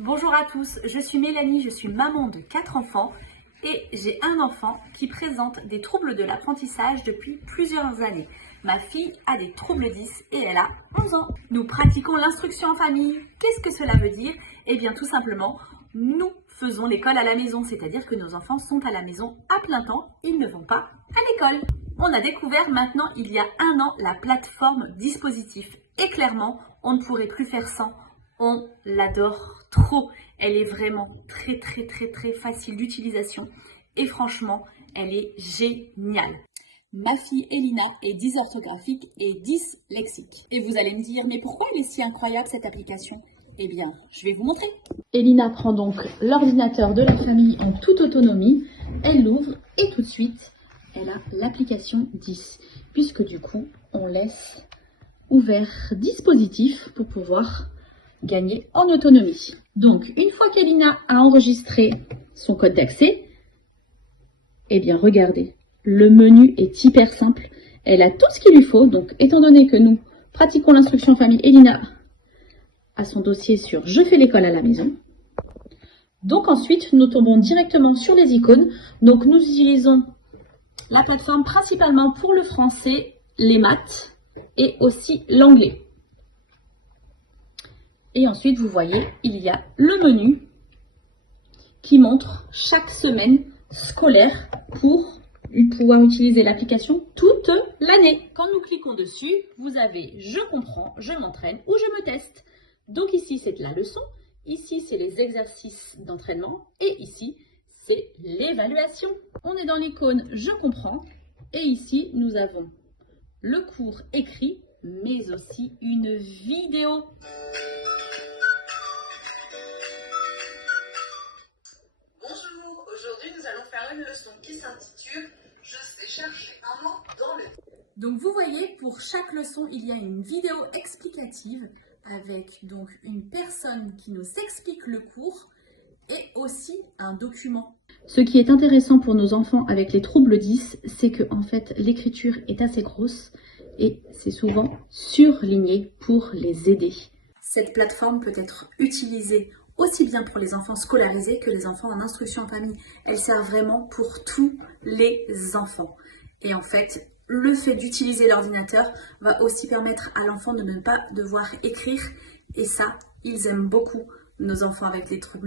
Bonjour à tous, je suis Mélanie, je suis maman de 4 enfants et j'ai un enfant qui présente des troubles de l'apprentissage depuis plusieurs années. Ma fille a des troubles 10 et elle a 11 ans. Nous pratiquons l'instruction en famille. Qu'est-ce que cela veut dire? Eh bien tout simplement, nous faisons l'école à la maison, c'est-à-dire que nos enfants sont à la maison à plein temps, ils ne vont pas à l'école. On a découvert maintenant il y a un an la plateforme Dispositif et clairement on ne pourrait plus faire sans. On l'adore trop. Elle est vraiment très facile d'utilisation et franchement, elle est géniale. Ma fille Elina est dysorthographique et dyslexique. Et vous allez me dire, mais pourquoi elle est si incroyable cette application? Eh bien, je vais vous montrer. Elina prend donc l'ordinateur de la famille en toute autonomie. Elle l'ouvre et tout de suite, elle a l'application 10. Puisque du coup, on laisse ouvert Dispositif pour pouvoir gagner en autonomie. Donc, une fois qu'Elina a enregistré son code d'accès, eh bien, regardez, le menu est hyper simple. Elle a tout ce qu'il lui faut. Donc, étant donné que nous pratiquons l'instruction en famille, Elina a son dossier sur « Je fais l'école à la maison ». Donc, ensuite, nous tombons directement sur les icônes. Donc, nous utilisons la plateforme principalement pour le français, les maths et aussi l'anglais. Et ensuite, vous voyez, il y a le menu qui montre chaque semaine scolaire pour pouvoir utiliser l'application toute l'année. Quand nous cliquons dessus, vous avez « Je comprends »,« Je m'entraîne » ou « Je me teste ». Donc ici, c'est la leçon. Ici, c'est les exercices d'entraînement. Et ici, c'est l'évaluation. On est dans l'icône « Je comprends ». Et ici, nous avons le cours écrit, mais aussi une vidéo. Aujourd'hui, nous allons faire une leçon qui s'intitule « Je sais chercher un mot dans le ». Donc vous voyez, pour chaque leçon, il y a une vidéo explicative avec donc une personne qui nous explique le cours et aussi un document. Ce qui est intéressant pour nos enfants avec les troubles 10, c'est que en fait l'écriture est assez grosse et c'est souvent surligné pour les aider. Cette plateforme peut être utilisée aussi bien pour les enfants scolarisés que les enfants en instruction en famille. Elle sert vraiment pour tous les enfants. Et en fait, le fait d'utiliser l'ordinateur va aussi permettre à l'enfant de ne pas devoir écrire. Et ça, ils aiment beaucoup, nos enfants avec des troubles.